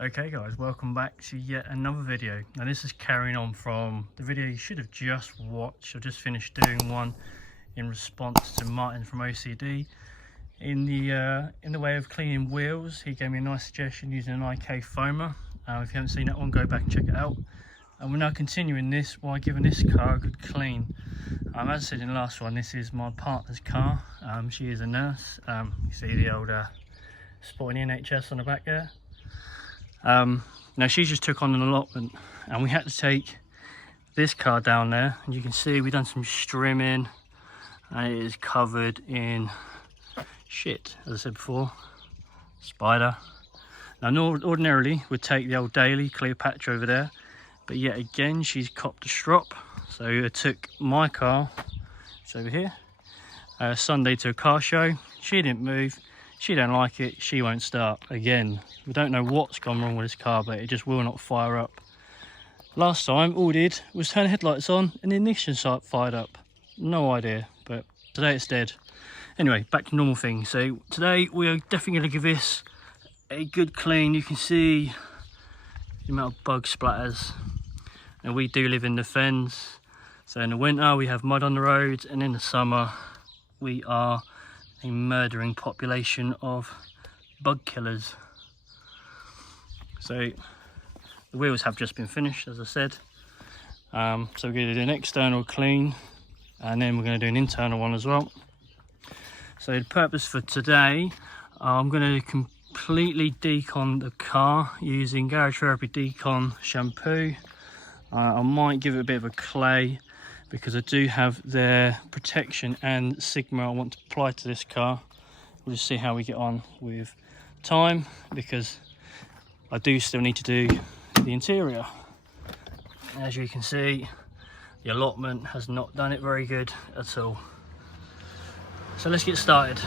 Okay guys, welcome back to yet another video. Now this is carrying on from the video you should have just watched. I just finished doing one in response to Martin from OCD in the way of cleaning wheels. He gave me a nice suggestion using an IK foamer. If you haven't seen that one, go back and check it out. And we're now continuing this while giving this car a good clean. As I said in the last one, this is my partner's car. She is a nurse. You see the old sporting NHS on the back there. Now she just took on an allotment and we had to take this car down there, and you can see we've done some strimming and it is covered in shit, as I said before, spider. Now ordinarily we'd take the old Daily Cleopatra over there, but yet again she's copped a strop, so I took my car, it's over here, Sunday to a car show. She didn't move. She don't like it, she won't start. Again, we don't know what's gone wrong with this car, but it just will not fire up. Last time, all we did was turn the headlights on and the ignition fired up. No idea, but today it's dead. Anyway, back to normal things. So today we are definitely going to give this a good clean. You can see the amount of bug splatters. And we do live in the fens. So in the winter we have mud on the roads, and in the summer we are a murdering population of bug killers. So the wheels have just been finished, as I said. So we're going to do an external clean and then we're going to do an internal one as well. So the purpose for today, I'm going to completely decon the car using Garage Therapy Decon shampoo. I might give it a bit of a clay because I do have their protection and Sigma I want to apply to this car. We'll just see how we get on with time, because I do still need to do the interior. As you can see, the allotment has not done it very good at all. So let's get started.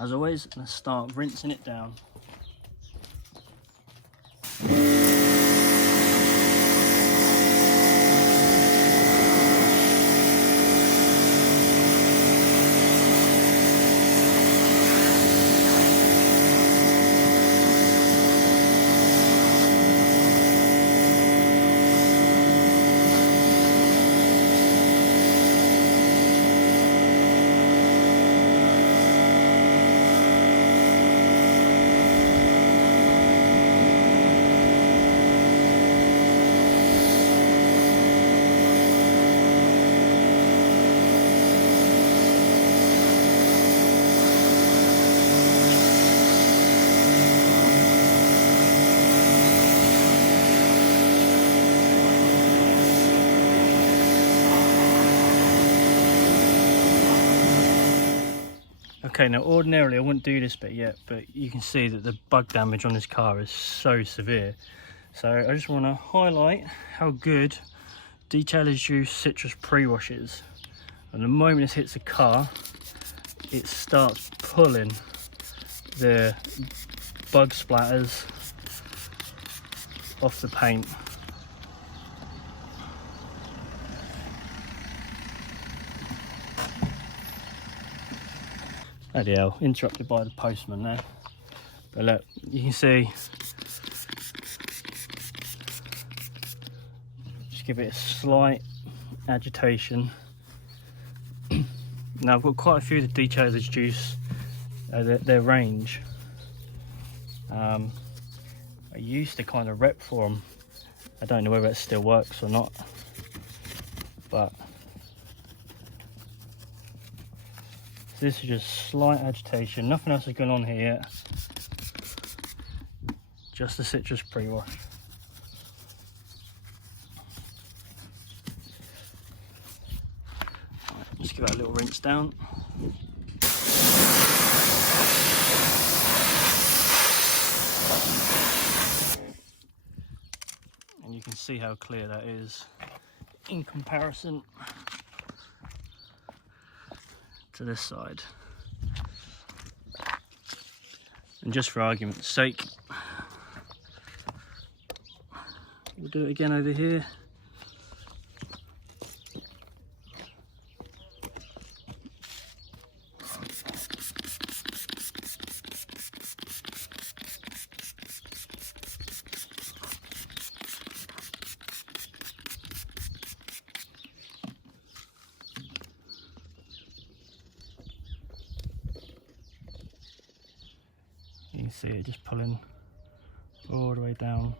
As always, let's start rinsing it down. Okay, now ordinarily I wouldn't do this bit yet, but you can see that the bug damage on this car is so severe. So I just want to highlight how good Detailer's Juice Citrus Pre-Wash is. And the moment this hits the car, it starts pulling the bug splatters off the paint. Bloody hell, interrupted by the postman there. But look, you can see, just give it a slight agitation. Now I've got quite a few of the Detailer's Juice, their range. I used to kind of rep for them. I don't know whether it still works or not, but this is just slight agitation, nothing else is going on here yet, just the citrus pre-wash. Right, let's give that a little rinse down. And you can see how clear that is in comparison to this side. And just for argument's sake, we'll do it again over here. see it just pulling all the way down.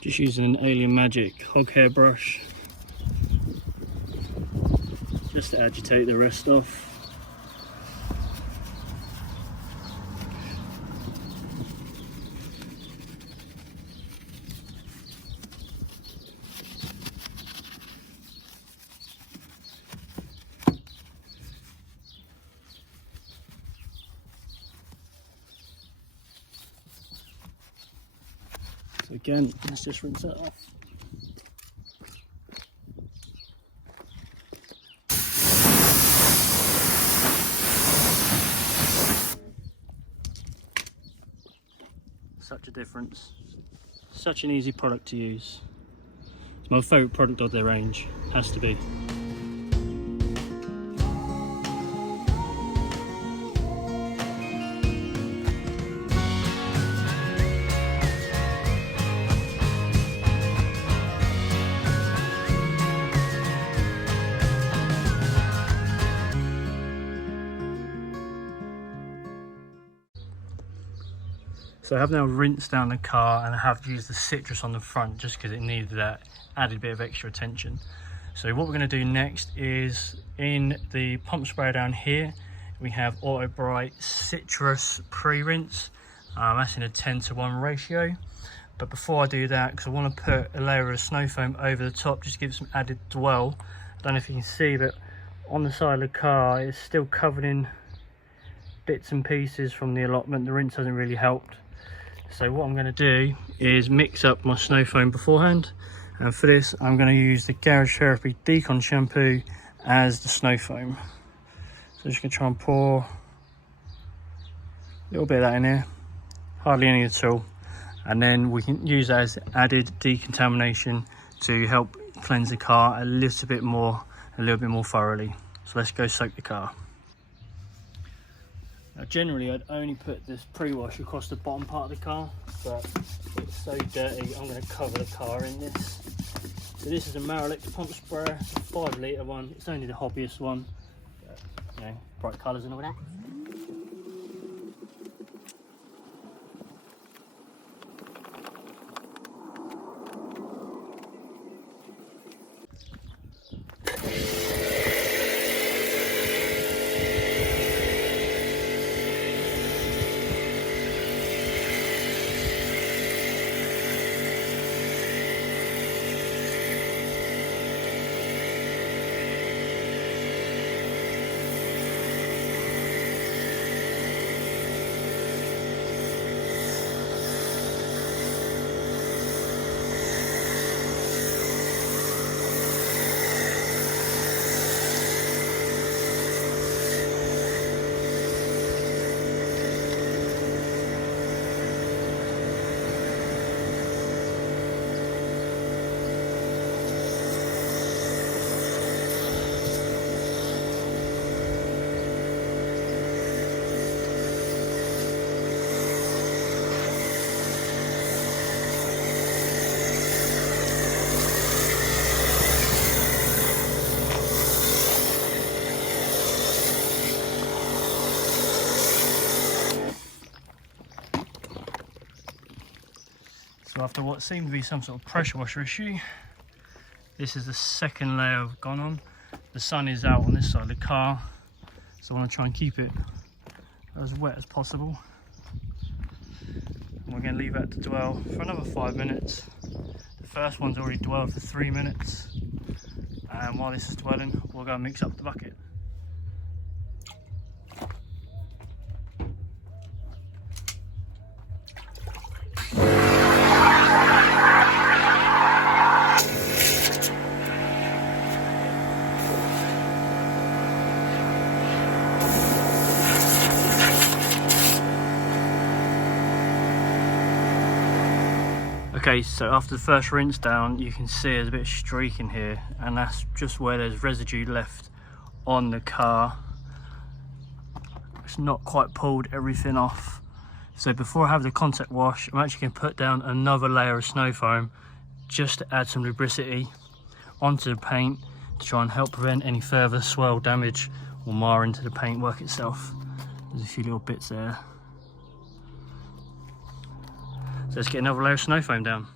Just using an Alien Magic hog hair brush just to agitate the rest off. So again, let's just rinse that off. Such a difference. Such an easy product to use. It's my favourite product of their range, has to be. So I have now rinsed down the car and I have used the citrus on the front just because it needed that added bit of extra attention. So what we're going to do next is in the pump sprayer down here, we have Auto Bright Citrus Pre-Rinse. That's in a 10:1 ratio. But before I do that, because I want to put a layer of snow foam over the top, just to give it some added dwell. I don't know if you can see, but on the side of the car, it's still covered in bits and pieces from the allotment. The rinse hasn't really helped. So what I'm going to do is mix up my snow foam beforehand, and for this I'm going to use the Garage Therapy Decon shampoo as the snow foam. So I'm just going to try and pour a little bit of that in here, hardly any at all, and then we can use that as added decontamination to help cleanse the car a little bit more thoroughly. So let's go soak the car. Now generally I'd only put this pre-wash across the bottom part of the car, but it's so dirty I'm going to cover the car in this. So this is a Marelix pump sprayer, it's a 5 litre one, it's only the hobbyist one, but, you know, bright colours and all that. So after what seemed to be some sort of pressure washer issue, this is the second layer I've gone on. The sun is out on this side of the car, so I want to try and keep it as wet as possible. And we're going to leave that to dwell for another 5 minutes. The first one's already dwelled for 3 minutes, and while this is dwelling, we'll go and mix up the bucket. Okay, so after the first rinse down, you can see there's a bit of streak in here, and that's just where there's residue left on the car. It's not quite pulled everything off. So before I have the contact wash, I'm actually going to put down another layer of snow foam just to add some lubricity onto the paint to try and help prevent any further swirl damage or mar into the paintwork itself. There's a few little bits there. So let's get another layer of snow foam down.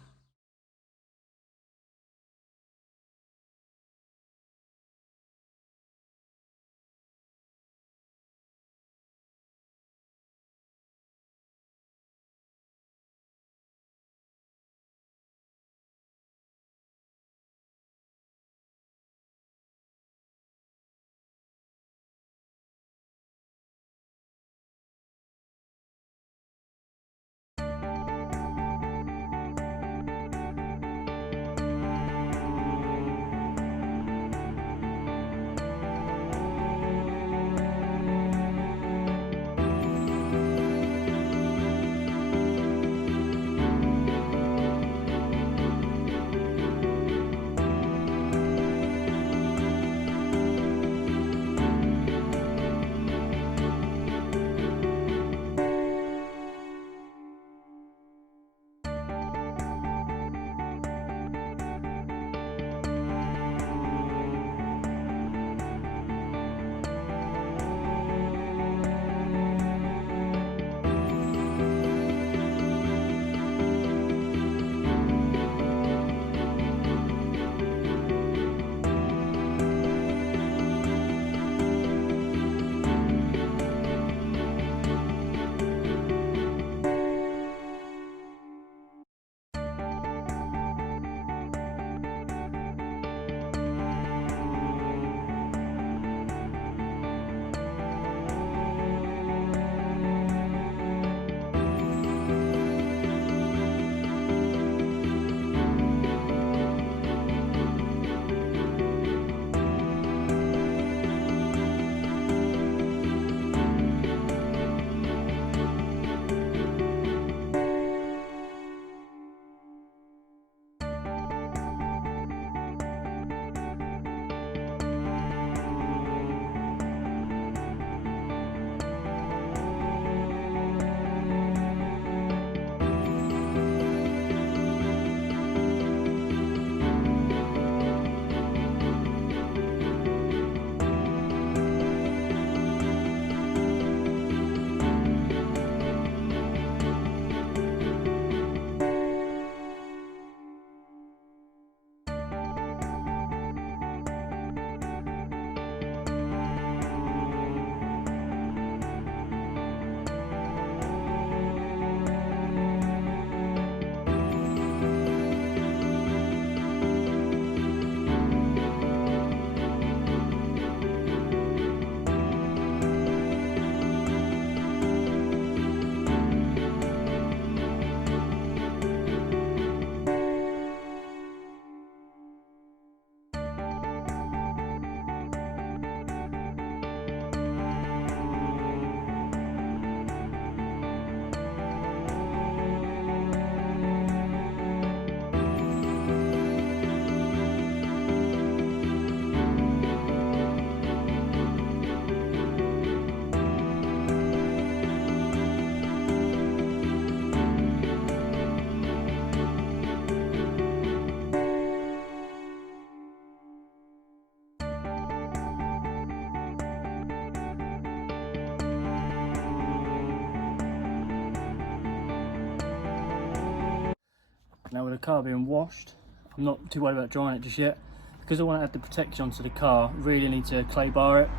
Now with the car being washed, I'm not too worried about drying it just yet. Because I want to add the protection onto the car, really need to clay bar it.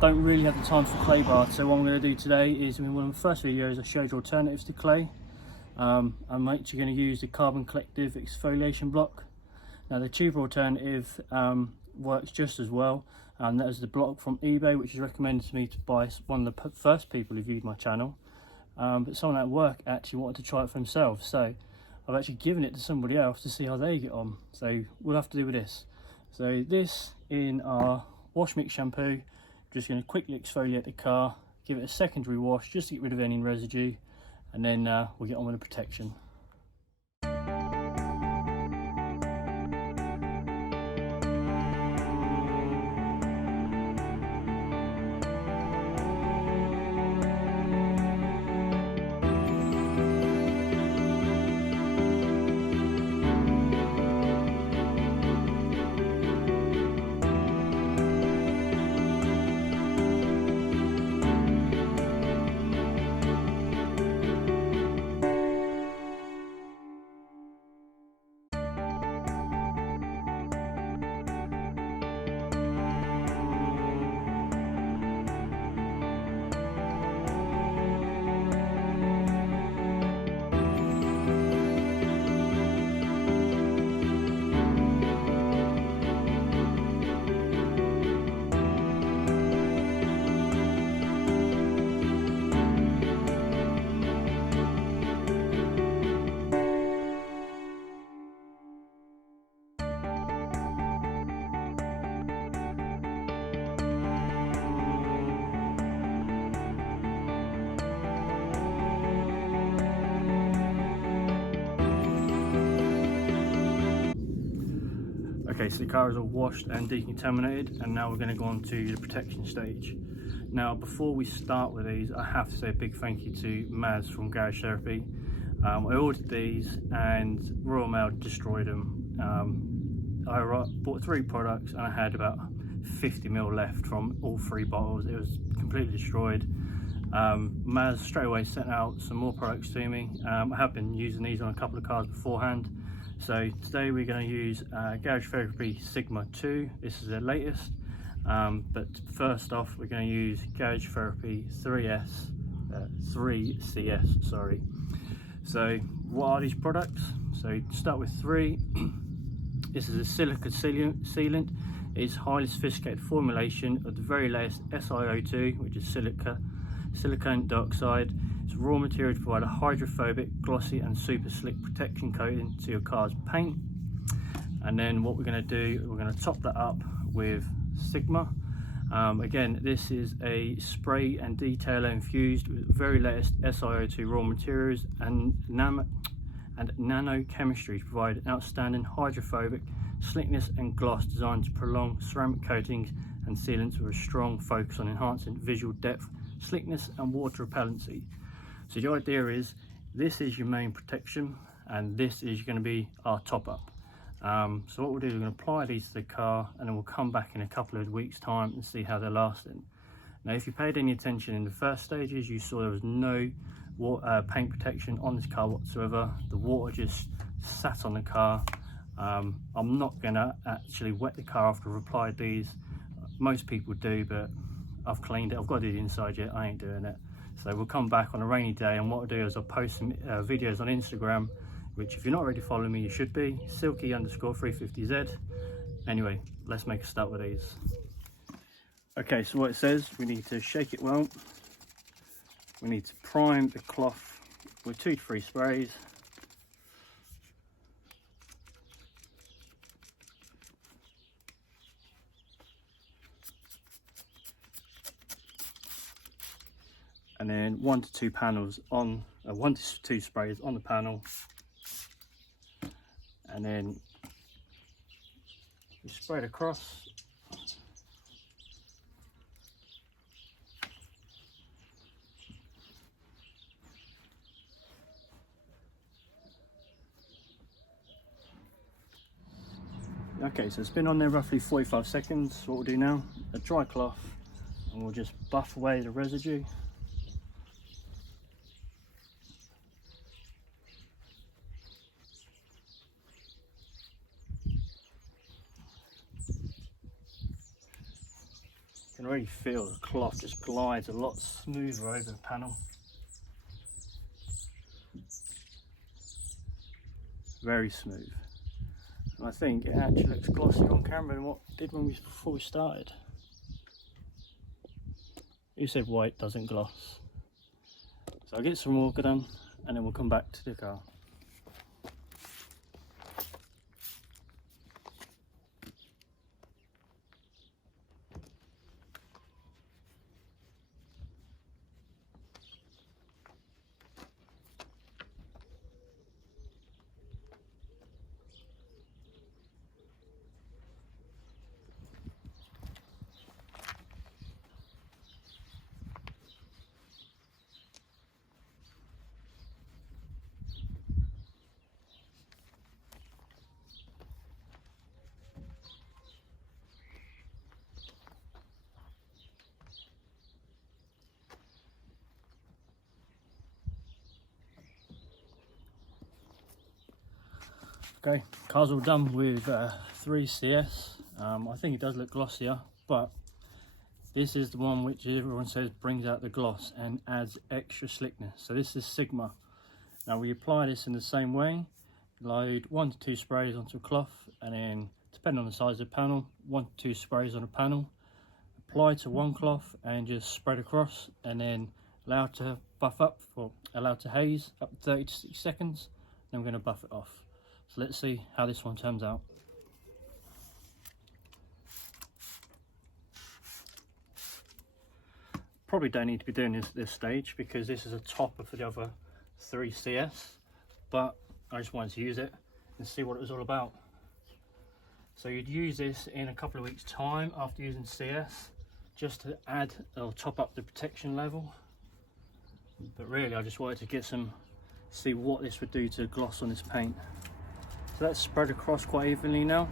Don't really have the time for clay bar, so what I'm going to do today is, in one of the first videos I showed you alternatives to clay. I'm actually going to use the Carbon Collective exfoliation block. Now the cheaper alternative works just as well, and that is the block from eBay, which is recommended to me to buy one of the first people who viewed my channel. But someone at work actually wanted to try it for themselves, so I've actually given it to somebody else to see how they get on. So we'll have to do with this. So this in our wash mix shampoo, just going to quickly exfoliate the car, give it a secondary wash just to get rid of any residue, and then we'll get on with the protection. Okay, so the car is all washed and decontaminated, and now we're going to go on to the protection stage. Now, before we start with these, I have to say a big thank you to Maz from Garage Therapy. I ordered these and Royal Mail destroyed them. I bought 3 products and I had about 50ml left from all 3 bottles. It was completely destroyed. Maz straight away sent out some more products to me. I have been using these on a couple of cars beforehand. So today we're going to use Garage Therapy Sigma 2. This is the latest. But first off, we're going to use Garage Therapy 3CS, sorry. So what are these products? So start with 3. This is a silica sealant. It's highly sophisticated formulation of the very latest SiO2, which is silicon dioxide. It's raw material to provide a hydrophobic, glossy and super slick protection coating to your car's paint. And then what we're going to do, we're going to top that up with Sigma. Again, this is a spray and detailer infused with very latest SiO2 raw materials and nanochemistry to provide an outstanding hydrophobic slickness and gloss designed to prolong ceramic coatings and sealants with a strong focus on enhancing visual depth, slickness and water repellency. So the idea is, this is your main protection and this is going to be our top up. So what we'll do is we're going to apply these to the car and then we'll come back in a couple of weeks time and see how they're lasting. Now if you paid any attention in the first stages, you saw there was no paint protection on this car whatsoever. The water just sat on the car. I'm not going to actually wet the car after I've applied these. Most people do, but I've cleaned it. I've got to do the inside yet, I ain't doing it. So we'll come back on a rainy day, and what I'll do is I'll post some videos on Instagram, which if you're not already following me, you should be, silky_350z. Anyway, let's make a start with these. Okay, so what it says, we need to shake it well. We need to prime the cloth with 2 to 3 sprays. And then 1 to 2 panels on, 1 to 2 sprays on the panel. And then we spray it across. Okay, so it's been on there roughly 45 seconds. What we'll do now, a dry cloth, and we'll just buff away the residue. You can already feel the cloth just glides a lot smoother over the panel. Very smooth. And I think it actually looks glossier on camera than what it did before we started. Who said white doesn't gloss? So I'll get some more done and then we'll come back to the car. Okay, car's all done with 3CS. I think it does look glossier, but this is the one which everyone says brings out the gloss and adds extra slickness. So this is Sigma. Now we apply this in the same way. Load 1 to 2 sprays onto a cloth, and then depending on the size of the panel, 1 to 2 sprays on a panel. Apply to one cloth and just spread across, and then allow it to buff up, or allow it to haze up to 30 to 60 seconds. Then we're going to buff it off. So let's see how this one turns out. Probably don't need to be doing this at this stage because this is a topper for the other 3CS, but I just wanted to use it and see what it was all about. So you'd use this in a couple of weeks time after using CS, just to add or top up the protection level. But really I just wanted to get see what this would do to the gloss on this paint. So that's spread across quite evenly now.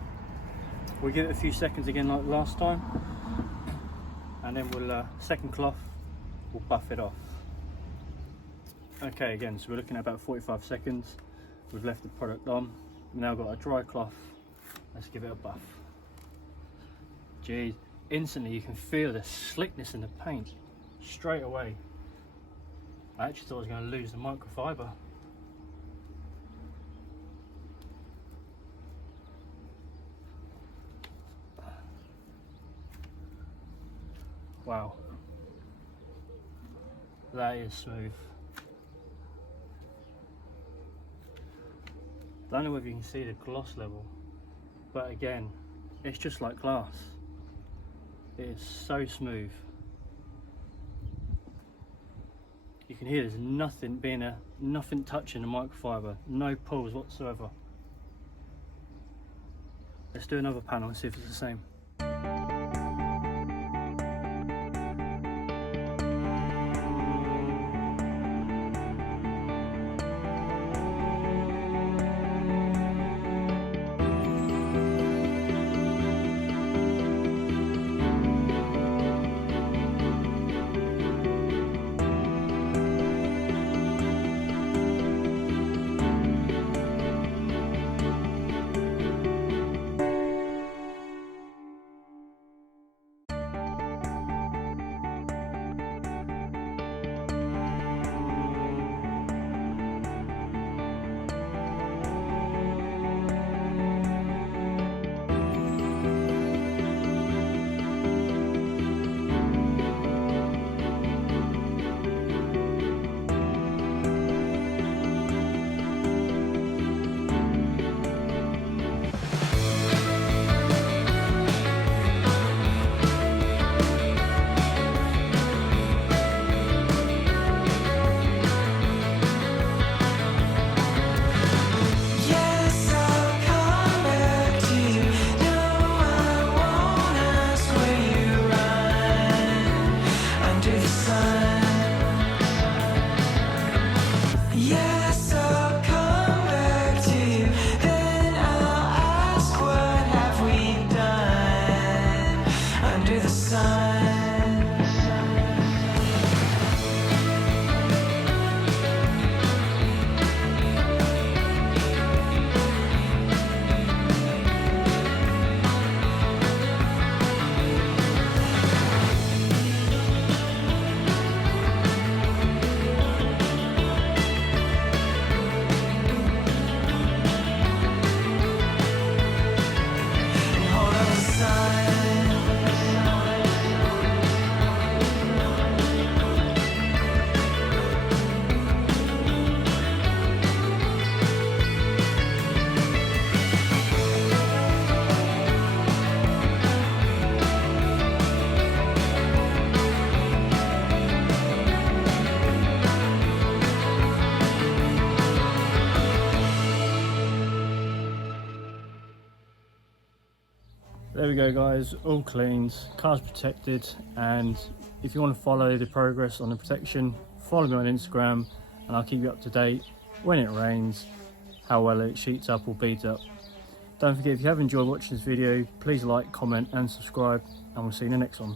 We'll give it a few seconds again like last time, and then we'll second cloth, we'll buff it off. Okay, again, so we're looking at about 45 seconds. We've left the product on. We've now got a dry cloth. Let's give it a buff. Geez, instantly you can feel the slickness in the paint straight away. I actually thought I was going to lose the microfiber. Wow, that is smooth. I don't know whether you can see the gloss level, but again, it's just like glass. It is so smooth. You can hear there's nothing touching the microfiber, no pulls whatsoever. Let's do another panel and see if it's the same. There we go guys, all cleaned, car's protected, and if you want to follow the progress on the protection, follow me on Instagram and I'll keep you up to date when it rains, how well it sheets up or beads up. Don't forget, if you have enjoyed watching this video, please like, comment and subscribe, and we'll see you in the next one.